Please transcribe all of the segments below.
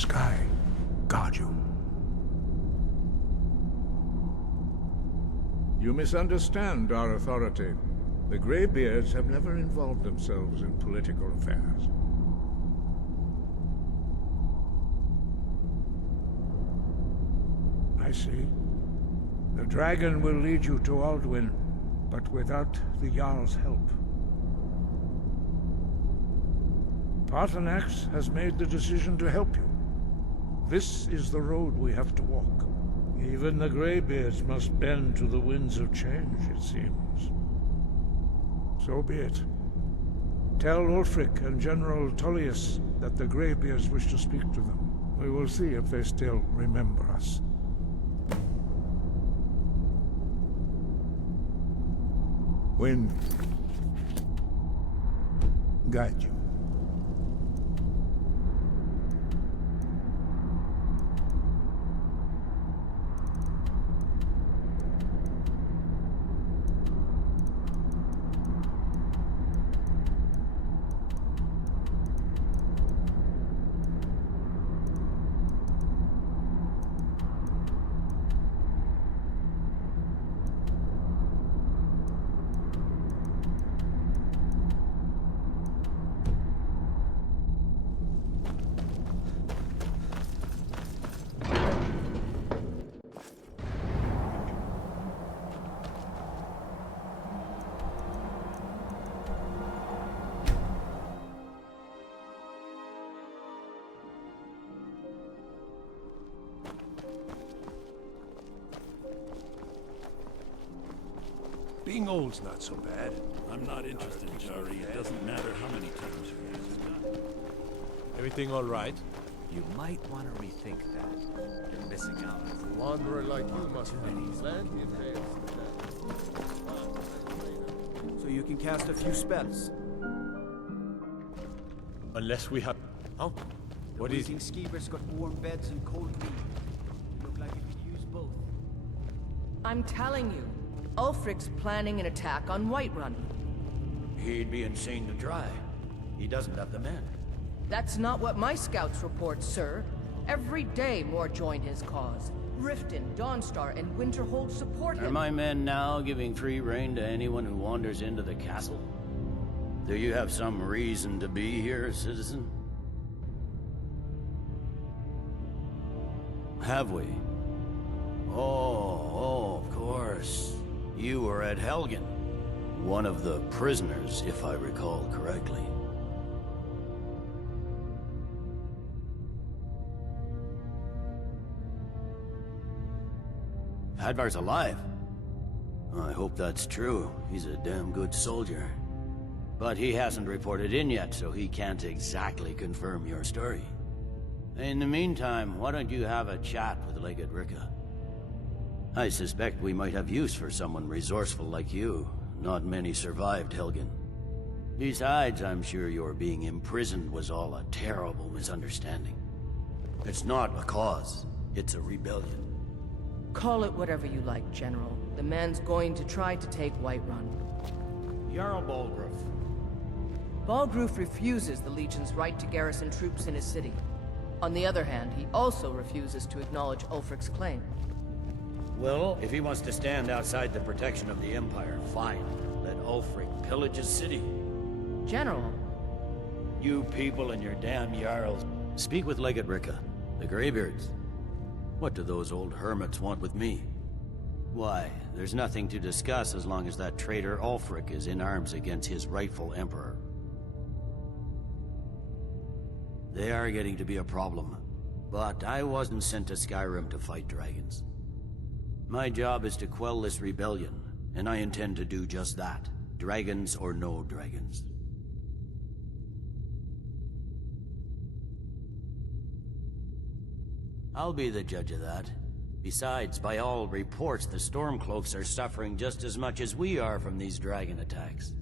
sky guard you. You misunderstand our authority. The Greybeards have never involved themselves in political affairs. I see. The dragon will lead you to Alduin, but without the Jarl's help. Paarthurnax has made the decision to help you. This is the road we have to walk. Even the Greybeards must bend to the winds of change, it seems. So be it. Tell Ulfric and General Tullius that the Greybeards wish to speak to them. We will see if they still remember us. Wind, guide you. Being old's not so bad. I'm not interested, Jari. It doesn't matter how many times you ask. Everything all right? You might want to rethink that. You're missing out. A wanderer like you must have plenty of tales. So you can cast a few spells. Unless we have... Oh? What is it? Skeever's got warm beds and cold meat. Look like you could use both. I'm telling you, Ulfric's planning an attack on Whiterun. He'd be insane to try. He doesn't have the men. That's not what my scouts report, sir. Every day more join his cause. Riften, Dawnstar, and Winterhold support him. Are my men now giving free rein to anyone who wanders into the castle? Do you have some reason to be here, citizen? Have we? Oh, of course. You were at Helgen. One of the prisoners, if I recall correctly. Hadvar's alive. I hope that's true. He's a damn good soldier. But he hasn't reported in yet, so he can't exactly confirm your story. In the meantime, why don't you have a chat with Legate Ricka? I suspect we might have use for someone resourceful like you. Not many survived Helgen. Besides, I'm sure your being imprisoned was all a terrible misunderstanding. It's not a cause, it's a rebellion. Call it whatever you like, General. The man's going to try to take Whiterun. Jarl Balgruuf. Balgruuf refuses the Legion's right to garrison troops in his city. On the other hand, he also refuses to acknowledge Ulfric's claim. Well, if he wants to stand outside the protection of the Empire, fine. Let Ulfric pillage his city. General. You people and your damn Jarls. Speak with Legate Ricka, the Greybeards. What do those old hermits want with me? Why, there's nothing to discuss as long as that traitor Ulfric is in arms against his rightful emperor. They are getting to be a problem. But I wasn't sent to Skyrim to fight dragons. My job is to quell this rebellion, and I intend to do just that. Dragons or no dragons. I'll be the judge of that. Besides, by all reports, the Stormcloaks are suffering just as much as we are from these dragon attacks.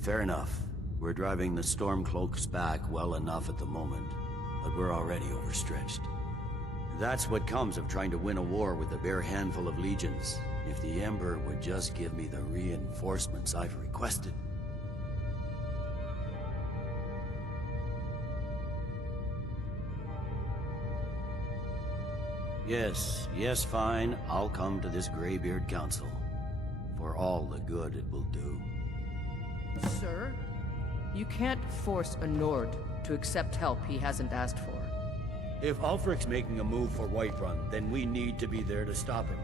Fair enough. We're driving the Stormcloaks back well enough at the moment, but we're already overstretched. That's what comes of trying to win a war with a bare handful of legions. If the Emperor would just give me the reinforcements I've requested. Yes, fine. I'll come to this Greybeard Council. For all the good it will do. Sir, you can't force a Nord to accept help he hasn't asked for. If Ulfric's making a move for Whiterun, then we need to be there to stop him.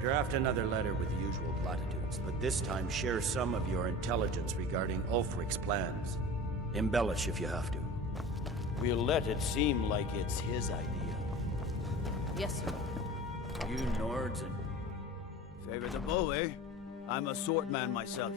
Draft another letter with the usual platitudes, but this time share some of your intelligence regarding Ulfric's plans. Embellish if you have to. We'll let it seem like it's his idea. Yes, sir. You Nords and... Favor the bow, eh? I'm a swordman myself.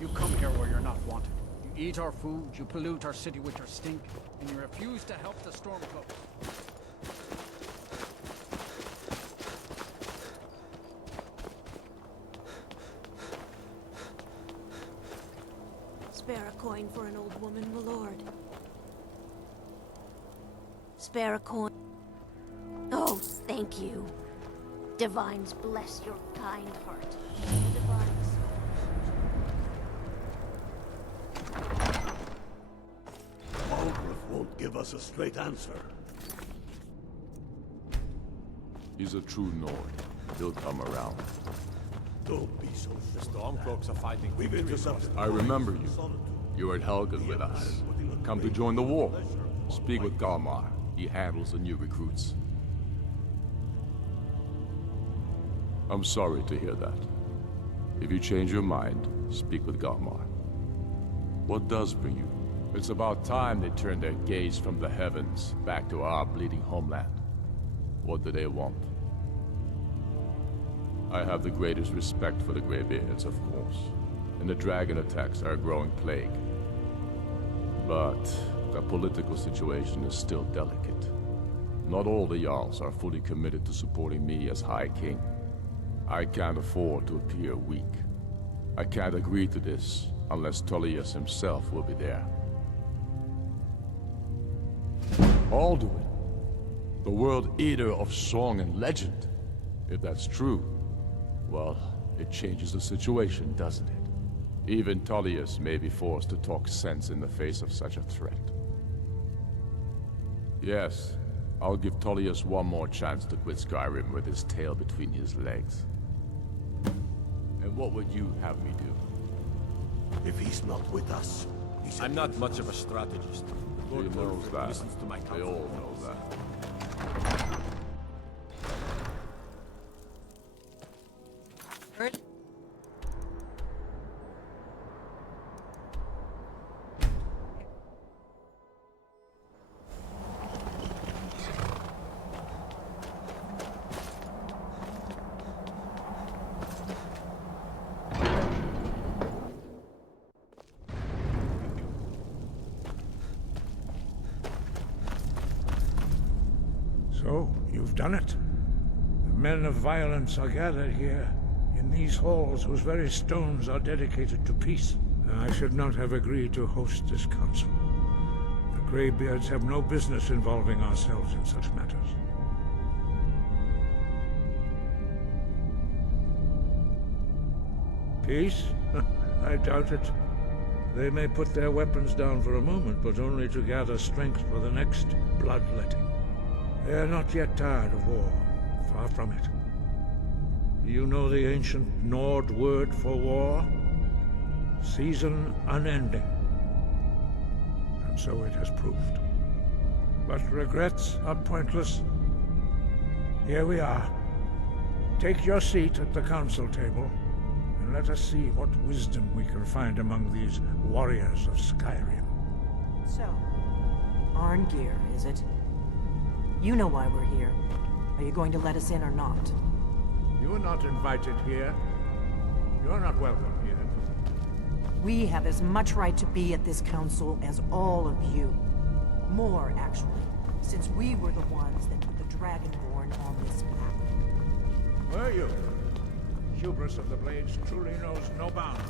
You come here where you're not wanted. You eat our food, you pollute our city with your stink, and you refuse to help the Stormcloak. Spare a coin for an old woman, my lord. Spare a coin. Oh, thank you. Divines bless your kind heart. Divines. Balgruuf won't give us a straight answer. He's a true Nord. He'll come around. Don't be so The Stormcloaks are fighting. We've intercepted. I remember you. You were at Helgen with us. Come to join the war. Speak with Galmar. He handles the new recruits. I'm sorry to hear that. If you change your mind, speak with Galmar. What does bring you? It's about time they turned their gaze from the heavens back to our bleeding homeland. What do they want? I have the greatest respect for the Greybeards, of course, and the dragon attacks are a growing plague. But the political situation is still delicate. Not all the Jarls are fully committed to supporting me as High King. I can't afford to appear weak. I can't agree to this unless Tullius himself will be there. Alduin, the World Eater of song and legend. If that's true, well, it changes the situation, doesn't it? Even Tullius may be forced to talk sense in the face of such a threat. Yes, I'll give Tullius one more chance to quit Skyrim with his tail between his legs. And what would you have me do? If he's not with us, he's... I'm not much of a strategist. He knows that. Listens to my They counsel. all know that. So, you've done it. The men of violence are gathered here, in these halls whose very stones are dedicated to peace. I should not have agreed to host this council. The Greybeards have no business involving ourselves in such matters. Peace? I doubt it. They may put their weapons down for a moment, but only to gather strength for the next bloodletting. They are not yet tired of war. Far from it. Do you know the ancient Nord word for war? Season unending. And so it has proved. But regrets are pointless. Here we are. Take your seat at the council table, and let us see what wisdom we can find among these warriors of Skyrim. So, Arngeir, is it? You know why we're here. Are you going to let us in or not? You are not invited here. You're not welcome here. We have as much right to be at this council as all of you. More, actually, since we were the ones that put the Dragonborn on this map. Were you? Hubris of the Blades truly knows no bounds.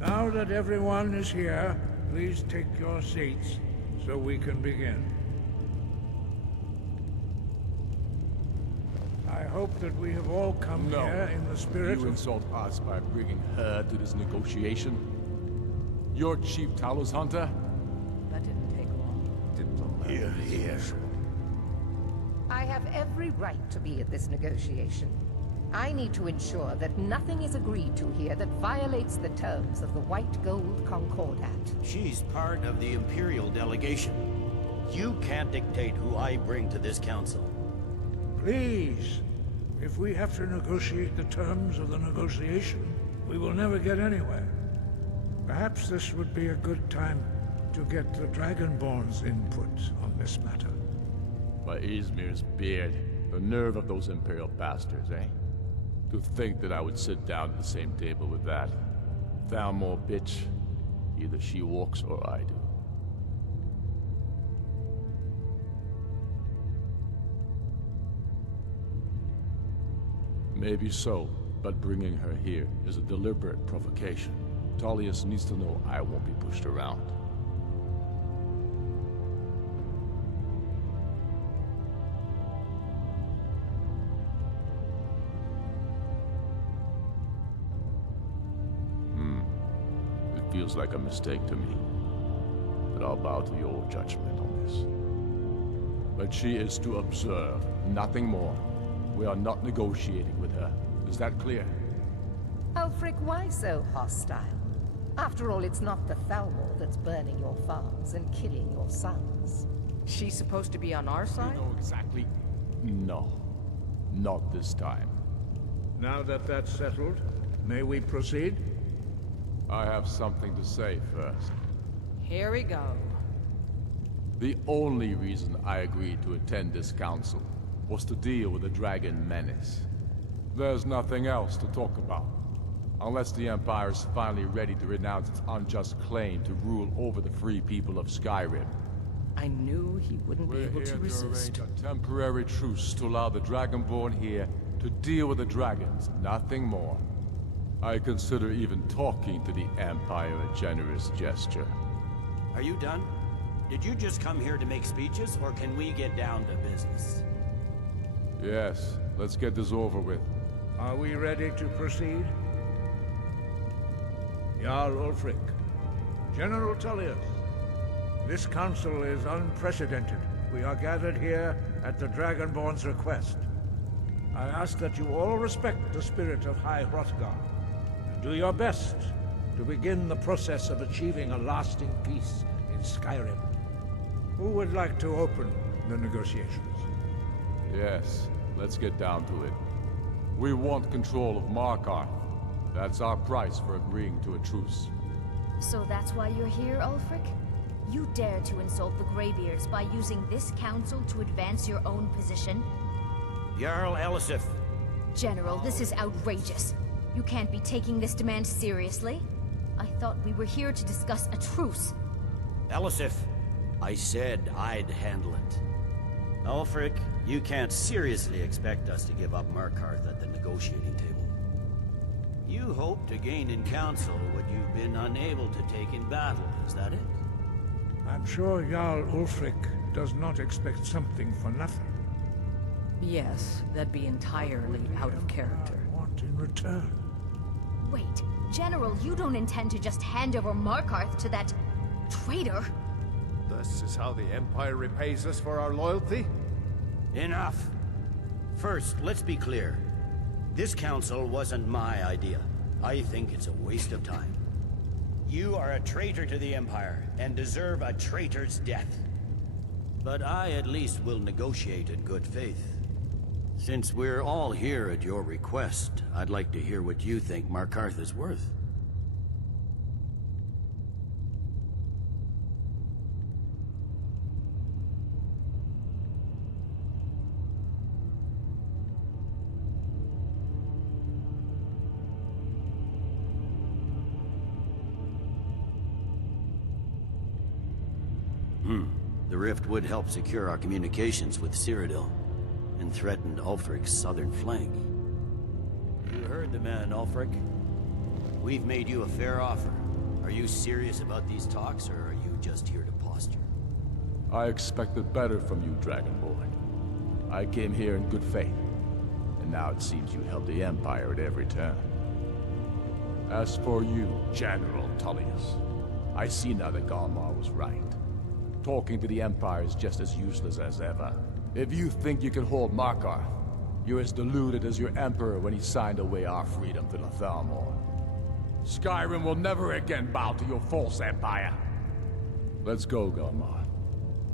Now that everyone is here, please take your seats so we can begin. I hope that we have all come here in the spirit You insult us by bringing her to this negotiation? You're Chief Talos Hunter? That didn't take long. Here. I have every right to be at this negotiation. I need to ensure that nothing is agreed to here that violates the terms of the White Gold Concordat. She's part of the Imperial delegation. You can't dictate who I bring to this council. Please, if we have to negotiate the terms of the negotiation, we will never get anywhere. Perhaps this would be a good time to get the Dragonborn's input on this matter. By Izmir's beard, the nerve of those Imperial bastards, eh? To think that I would sit down at the same table with that. Thalmor bitch. Either she walks or I do. Maybe so, but bringing her here is a deliberate provocation. Tullius needs to know I won't be pushed around. Feels like a mistake to me, but I'll bow to your judgment on this. But she is to observe, nothing more. We are not negotiating with her. Is that clear? Ulfric, why so hostile? After all, it's not the Thalmor that's burning your farms and killing your sons. She's supposed to be on our side? You know exactly. No. Not this time. Now that that's settled, may we proceed? I have something to say first. Here we go. The only reason I agreed to attend this council was to deal with the dragon menace. There's nothing else to talk about. Unless the Empire is finally ready to renounce its unjust claim to rule over the free people of Skyrim. I knew he wouldn't be able to resist. Arrange a temporary truce to allow the Dragonborn here to deal with the dragons, nothing more. I consider even talking to the Empire a generous gesture. Are you done? Did you just come here to make speeches, or can we get down to business? Yes, let's get this over with. Are we ready to proceed? Jarl Ulfric, General Tullius, this council is unprecedented. We are gathered here at the Dragonborn's request. I ask that you all respect the spirit of High Hrothgar. Do your best to begin the process of achieving a lasting peace in Skyrim. Who would like to open the negotiations? Yes, let's get down to it. We want control of Markarth. That's our price for agreeing to a truce. So that's why you're here, Ulfric? You dare to insult the Greybeards by using this council to advance your own position? Jarl Elisif. General, this is outrageous. You can't be taking this demand seriously. I thought we were here to discuss a truce. Elisif, I said I'd handle it. Ulfric, You can't seriously expect us to give up Markarth at the negotiating table. You hope to gain in council what you've been unable to take in battle, is that it? I'm sure Jarl Ulfric does not expect something for nothing. Yes, that'd be entirely out of character. Want in return? Wait, General, you don't intend to just hand over Markarth to that traitor? This is how the Empire repays us for our loyalty? Enough! First, let's be clear. This council wasn't my idea. I think it's a waste of time. You are a traitor to the Empire, and deserve a traitor's death. But I at least will negotiate in good faith. Since we're all here at your request, I'd like to hear what you think Markarth is worth. The rift would help secure our communications with Cyrodiil, and threatened Ulfric's southern flank. You heard the man, Ulfric. We've made you a fair offer. Are you serious about these talks, or are you just here to posture? I expected better from you, Dragonborn. I came here in good faith, and now it seems you help the Empire at every turn. As for you, General Tullius, I see now that Galmar was right. Talking to the Empire is just as useless as ever. If you think you can hold Markarth, you're as deluded as your Emperor when he signed away our freedom to the Thalmor. Skyrim will never again bow to your false empire. Let's go, Galmar.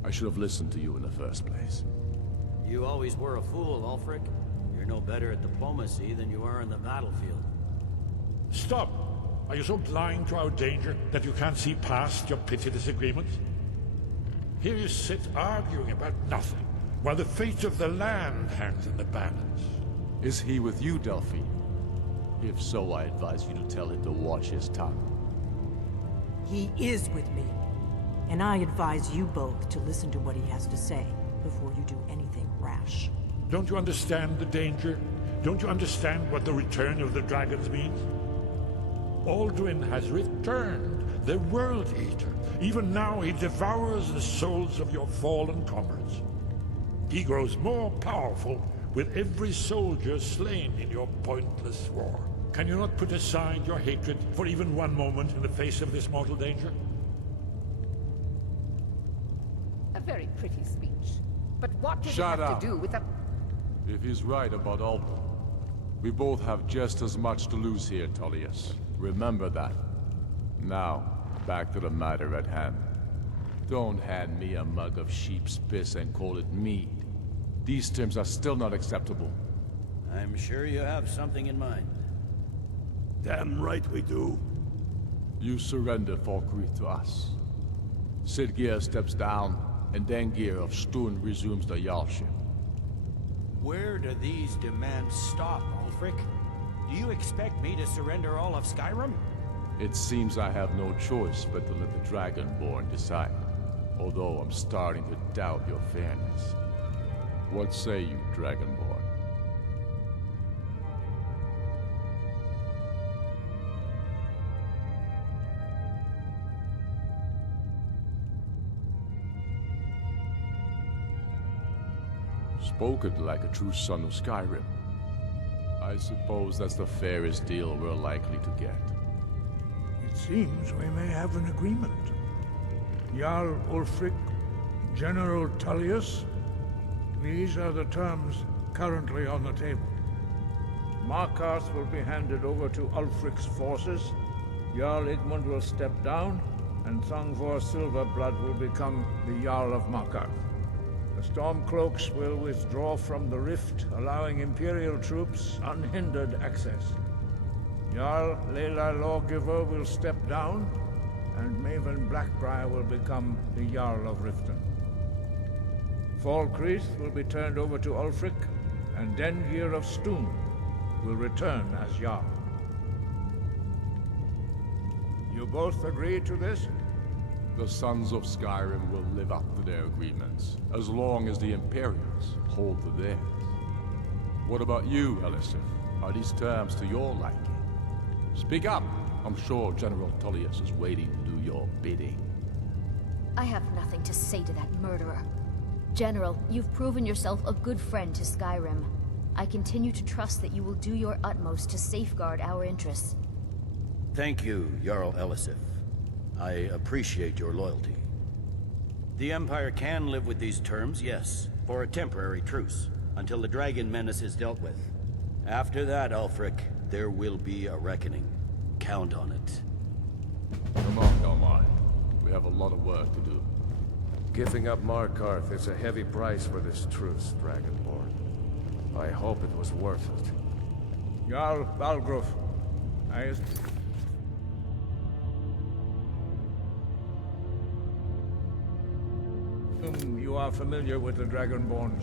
I should have listened to you in the first place. You always were a fool, Ulfric. You're no better at diplomacy than you are in the battlefield. Stop! Are you so blind to our danger that you can't see past your petty disagreements? Here you sit arguing about nothing, while the fate of the land hangs in the balance. Is he with you, Delphine? If so, I advise you to tell him to watch his tongue. He is with me. And I advise you both to listen to what he has to say before you do anything rash. Don't you understand the danger? Don't you understand what the return of the dragons means? Alduin has returned, the World Eater. Even now he devours the souls of your fallen comrades. He grows more powerful with every soldier slain in your pointless war. Can you not put aside your hatred for even one moment in the face of this mortal danger? A very pretty speech. But what does Shut it have up. to do with the... If he's right about Alduin, we both have just as much to lose here, Tullius. Remember that. Now, back to the matter at hand. Don't hand me a mug of sheep's piss and call it mead. These terms are still not acceptable. I'm sure you have something in mind. Damn right we do. You surrender Falkreath to us. Sidgeir steps down, and Dengir of Stun resumes the Jarlship. Where do these demands stop, Ulfric? Do you expect me to surrender all of Skyrim? It seems I have no choice but to let the Dragonborn decide. Although I'm starting to doubt your fairness. What say you, Dragonborn? Spoken like a true son of Skyrim. I suppose that's the fairest deal we're likely to get. It seems we may have an agreement. Jarl Ulfric, General Tullius, these are the terms currently on the table. Markarth will be handed over to Ulfric's forces, Jarl Igmund will step down, and Thongvor Silverblood will become the Jarl of Markarth. The Stormcloaks will withdraw from the rift, allowing Imperial troops unhindered access. Jarl Leila Lawgiver will step down, and Maven Blackbriar will become the Jarl of Riften. Falkreath will be turned over to Ulfric, and Dengir of Stun will return as Jarl. You both agree to this? The Sons of Skyrim will live up to their agreements, as long as the Imperials hold to theirs. What about you, Elisif? Are these terms to your liking? Speak up! I'm sure General Tullius is waiting to do your bidding. I have nothing to say to that murderer. General, you've proven yourself a good friend to Skyrim. I continue to trust that you will do your utmost to safeguard our interests. Thank you, Jarl Elisif. I appreciate your loyalty. The Empire can live with these terms, yes, for a temporary truce, until the dragon menace is dealt with. After that, Ulfric, there will be a reckoning. Count on it. Come on, Galmar. We have a lot of work to do. Giving up Markarth is a heavy price for this truce, Dragonborn. I hope it was worth it. Jarl Balgruf, you are familiar with the Dragonborn